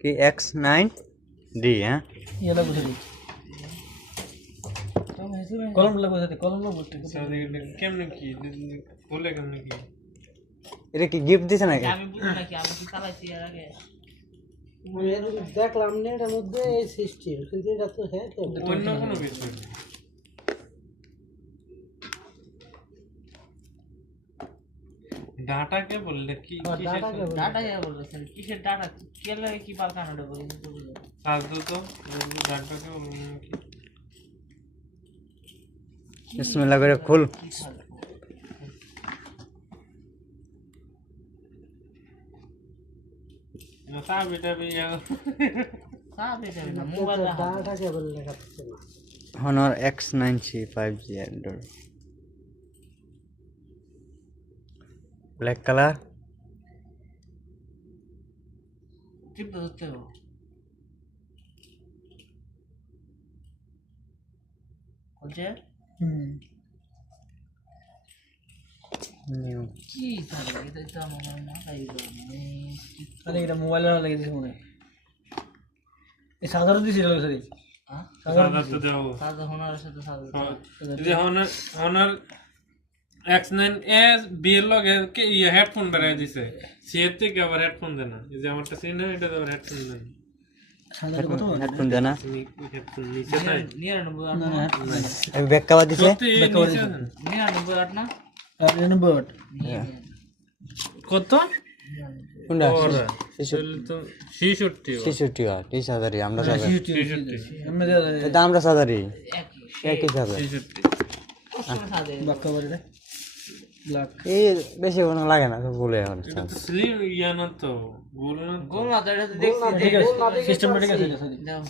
কি X9D হ্যাঁ ये लग रही कॉलम लग रही कॉलम लग কেমনে কি বলে কেমনে কি এটা কি গিফট দিছে নাকি আমি বুঝি নাকি আমি কি চালাইছি এর আগে দেখলাম না এটার মধ্যে এই সিস্টেম কিন্তু এটা তো হ্যাঁ তো অন্য কোনো কিছু ডাটা কে বললে কি ডাটা যা বলছেন কিসের ডাটা কে লাগে কি পার কানাডা বলেছেন তো বুঝলেন সাজ তো ডাটা কে বললেন কি বিসমিল্লাহ করে খুল না বেটা ভাইয়া সাবে যাবে না মোবাইল ডাটা কেবল দেখাচ্ছে না Honor X9C 5G Android black colour tip ধরতে হবে বলছে নিউ কি সাবে এটা তো আমার মাথায় अरे এটা মোবাইল লাগিয়ে দিছে মনে এই সাধারণ দিছিল সরি হ্যাঁ সাদা তো দাও সাদা হোনার সাথে সাদা যে হনার X9s বিয়ের লগে কে এই হেডফোন বানাই দিছে সিএর থেকে আবার হেডফোন দেন না এই যে আমারটা সিন না এটা আবার হেডফোন দেন সাধারণ কত হেডফোন জানা হেডফোন নিচে তাই 99 এক ব্যাক কভার দিছে সত্যি নিচে দেন 99 না 99 কত কোনটা ওরা 66 তো 66 66 আর 30000 আমরা যাবে আমরা এটা আমরা সাদারি একই একই যাবে 66 সাদে ব্ল্যাক কভার রে ব্ল্যাক এই বেশি কোনো লাগে না তো বলে এখন এটা তো স্লিম ইয়া না তো গোল না গোল না তো এটা তো দেখছি ঠিক আছে সিস্টেম ঠিক আছে দাও